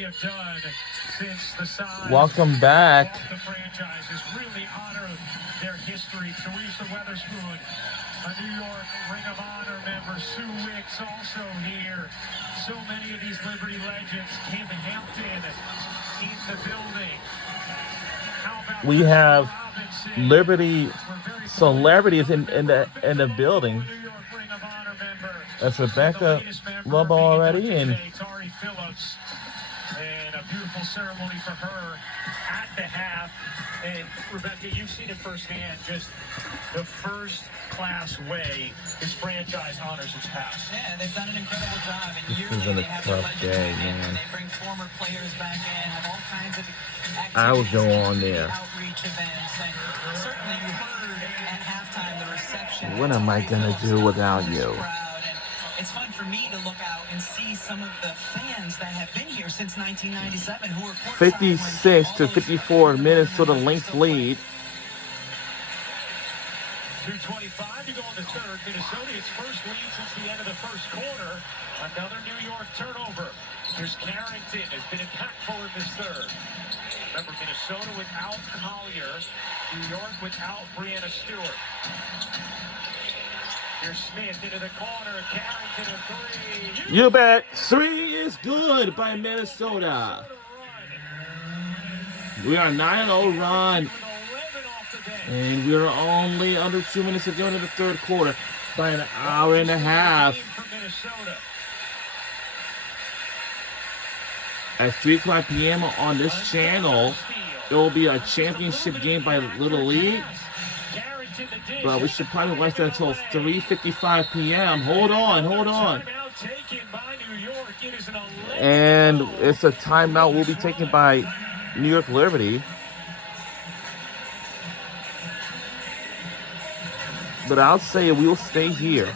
Liberty have done since the size Welcome back. of the franchises really honor their history. Teresa Weatherspoon, a New York Ring of Honor member. Sue Wicks also here. So many of these Liberty legends. Kim Hampton in the building. How about We have Robinson? Liberty celebrities in the building. New York Ring of Honor member. That's Rebecca Lobo already, and Tari Phillips. And a beautiful ceremony for her at the half. And Rebecca, you've seen it firsthand, just the first-class way this franchise honors its past. Yeah, they've done an incredible job. And this yearly, isn't a they have tough their day, legends in, man. They bring former players back in, have all kinds of activities. I will go on there. Outreach events, and certainly you heard at halftime the reception. What am I gonna do without you? It's fun for me to look out and see some of the fans that have been here since 1997 who were 56 to 54, Minnesota Lynx lead. 2:25 to go in the third. Minnesota, its first lead since the end of the first quarter. Another New York turnover. Here's Carrington, has been impactful in this third. Remember, Minnesota without Collier. New York without Brianna Stewart. Here's Smith into the corner. Carrington a three. You bet. Three is good by Minnesota. We are 9-0 run. And we're only under 2 minutes to go into the third quarter by an hour and a half. At 3 o'clock p.m. on this channel, it will be a championship game by Little League. But we should probably watch that until 3:55 p.m. Hold on. And it's a timeout will be taken by New York Liberty. But I'll say we will stay here.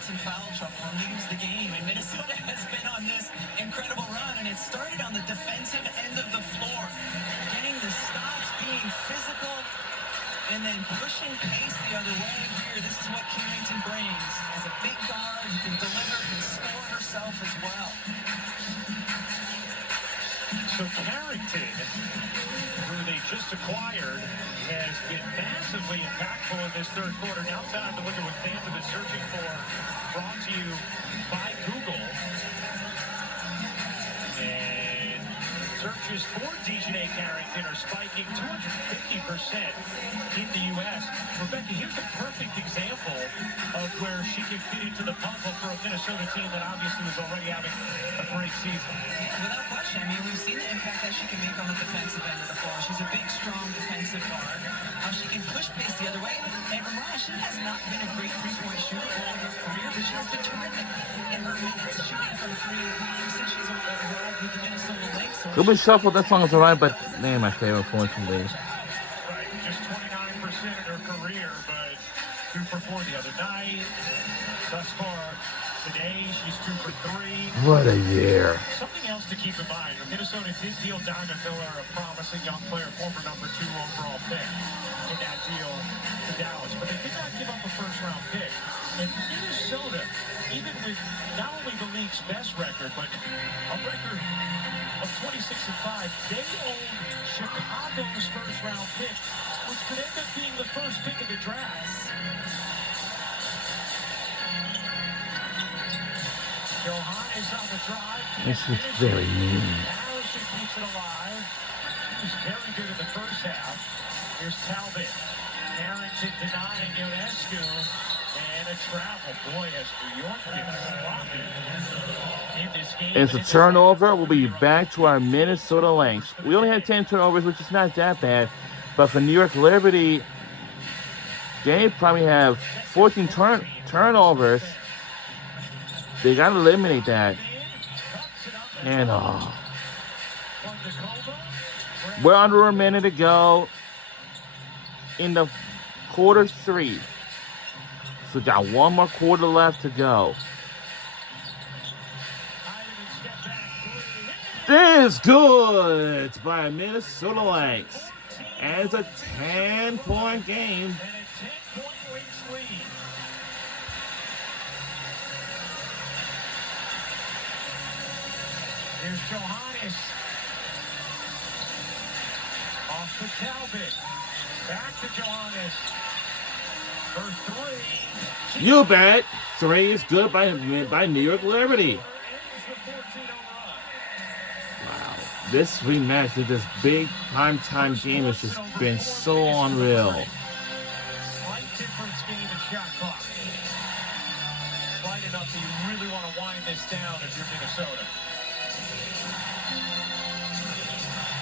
And then pushing pace the other way here. This is what Carrington brings. As a big guard who can deliver, can score herself as well. So Carrington, who they just acquired, has been massively impactful in this third quarter. Now time to look at what fans have been searching for. Brought to you by Google. And searches for DJ Carrington are spiking 250% in the U.S. Rebecca, here's a perfect example of where she can fit into the puzzle for a Minnesota team that obviously was already having a great season. Without question. I mean, we've seen the impact that she can make on the defensive end of the floor. She's a big, strong defensive guard. How she can push pace the other way. And Mariah, she has not been a great three-point shooter all her career, but she has been terrific in her minutes shooting from three since she's arrived with the Minnesota Lynx. Good bit shuffle. That song is alright, but man, my favorite unfortunately. Just 29% in her career, but 2 for 4 the other night. Thus far today, she's 2 for 3. What a year. Something else to keep in mind, Minnesota did deal Diamond Miller, a promising young player, former number 2 overall pick in that deal to Dallas. But they did not give up a first-round pick. And Minnesota, even with not only the league's best record, but a record of 26-5, they own Chicago's first-round pick, which could end up being the first pick of the draft. Johannes on the drive. This is very mean. Harrison keeps it alive. He was very good in the first half. Here's Talbot. Carrington denying Ionescu. And a travel. Boy, has New York been sloppy in this game. It's a turnover. We'll be back to our Minnesota Lynx. We only had 10 turnovers, which is not that bad. But for New York Liberty, they probably have 14 turnovers. They got to eliminate that. And we're under a minute to go in the quarter 3. So we got one more quarter left to go. This is good by Minnesota Lynx. And it's a 10-point game. Here's Johannes. Off to Talbot. Back to Johannes. For three. You bet. 3 is good by New York Liberty. Ends the 14-0 run. Wow. This rematch of this big primetime game has just been so unreal. Slight difference game in shot clock. Slight enough that you really want to wind this down if you're Minnesota.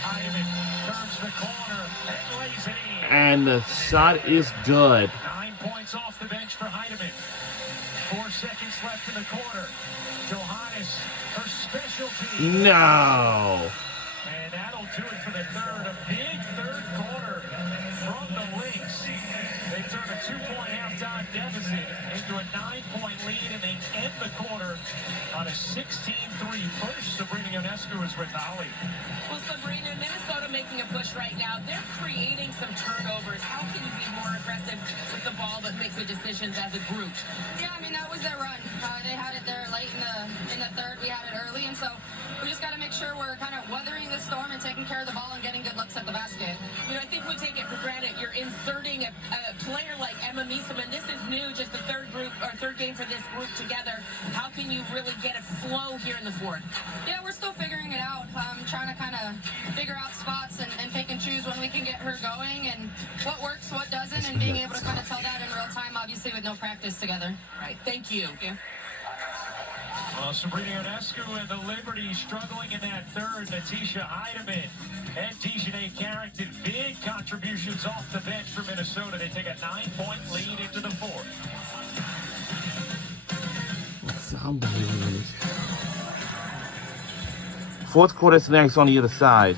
Hyman turns the corner and lays it in. And the shot is good. 9 points off the bench for Heidemann. 4 seconds left in the quarter. Johannes, her specialty. No. And that'll do it for the third. A big third quarter from the Lynx. They turn a 2-point halftime deficit into a 9-point lead, and they end the quarter on a 16-3 push. Sabrina Ionescu is with Holly. Well, Sabrina, Minnesota making a push right now. They're creating some turnovers. How can you be more aggressive with the ball but make good decisions as a group? Yeah, I mean, that was their run. They had it there late in the third. We had it early, and so we just got to make sure we're kind of weathering the storm and taking care of the ball and getting good looks at the basket. You know, I think we take it for granted. You're inserting a player like Emma Meesseman. This is new, just the third game for this group together. How can you really get a flow here in the fourth? Yeah, we're still figuring it out. Trying to kind of figure out spots and pick and choose when we can get her going and what works, what doesn't, and being able to kind of tell that in real time, obviously with no practice together. Right. Thank you. Sabrina Ionescu and the Liberty struggling in that third. Natisha Heidemann and Dejanay Carrington. Big contributions off the bench for Minnesota. They take a 9-point lead into the fourth. It's unbelievable. Fourth quarter's next on the other side.